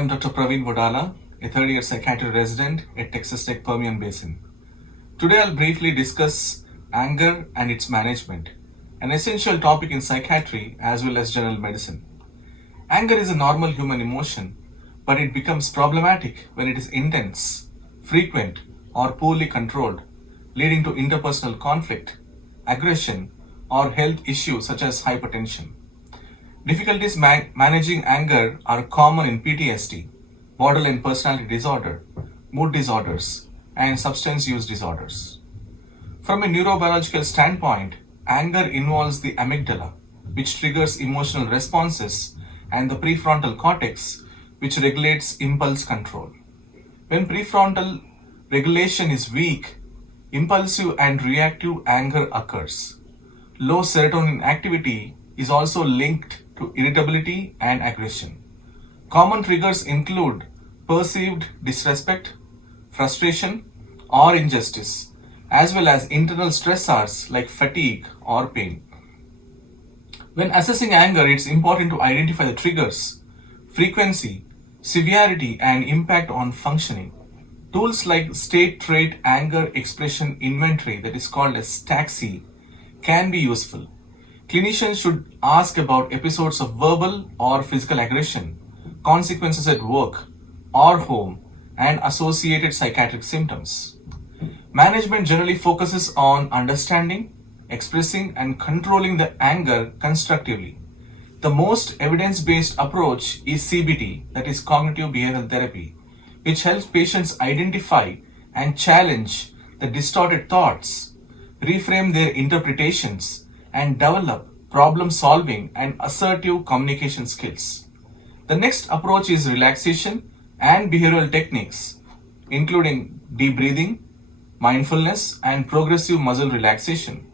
am Dr. Praveen Vodala, a third-year psychiatry resident at Texas Tech Permian Basin. Today I'll briefly discuss anger and its management, an essential topic in psychiatry as well as general medicine. Anger is a normal human emotion, but it becomes problematic when it is intense, frequent, or poorly controlled, leading to interpersonal conflict, aggression, or health issues such as hypertension. Difficulties managing anger are common in PTSD, borderline personality disorder, mood disorders, and substance use disorders. From a neurobiological standpoint, anger involves the amygdala, which triggers emotional responses, and the prefrontal cortex, which regulates impulse control. When prefrontal regulation is weak, impulsive and reactive anger occurs. Low serotonin activity is also linked to irritability and aggression. Common triggers include perceived disrespect, frustration, or injustice, as well as internal stressors like fatigue or pain. When assessing anger, it's important to identify the triggers, frequency, severity, and impact on functioning. Tools like State Trait Anger Expression Inventory, that is called as STAXI, can be useful. Clinicians should ask about episodes of verbal or physical aggression, consequences at work or home, and associated psychiatric symptoms. Management generally focuses on understanding, expressing, and controlling the anger constructively. The most evidence-based approach is CBT, that is cognitive behavioral therapy, which helps patients identify and challenge the distorted thoughts, reframe their interpretations, and develop problem-solving and assertive communication skills. The next approach is relaxation and behavioral techniques, including deep breathing, mindfulness, and progressive muscle relaxation.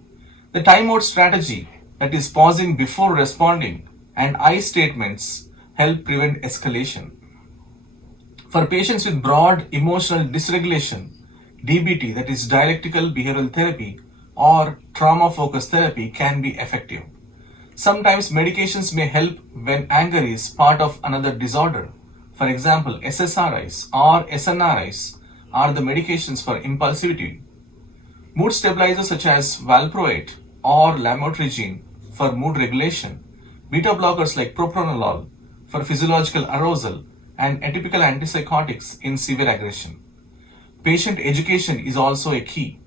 The timeout strategy, that is pausing before responding, and I statements help prevent escalation. For patients with broad emotional dysregulation, DBT, that is dialectical behavioral therapy, or trauma-focused therapy can be effective. Sometimes medications may help when anger is part of another disorder. For example, SSRIs or SNRIs are the medications for impulsivity. Mood stabilizers such as valproate or lamotrigine for mood regulation, beta blockers like propranolol for physiological arousal, and atypical antipsychotics in severe aggression. Patient education is also a key.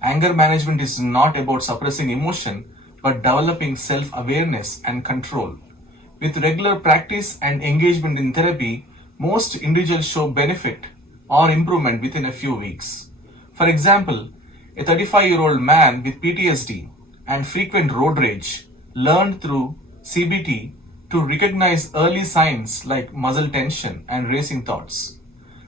Anger management is not about suppressing emotion, but developing self-awareness and control. With regular practice and engagement in therapy, most individuals show benefit or improvement within a few weeks. For example, a 35-year-old man with PTSD and frequent road rage learned through CBT to recognize early signs like muscle tension and racing thoughts.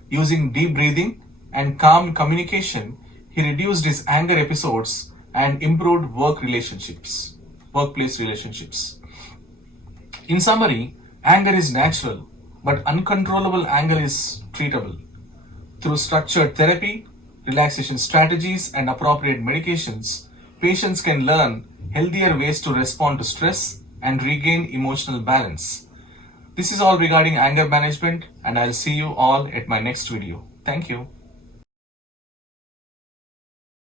Using deep breathing and calm communication, he reduced his anger episodes and improved workplace relationships. In summary, anger is natural, but uncontrollable anger is treatable. Through structured therapy, relaxation strategies, and appropriate medications, patients can learn healthier ways to respond to stress and regain emotional balance. This is all regarding anger management, and I'll see you all at my next video. Thank you.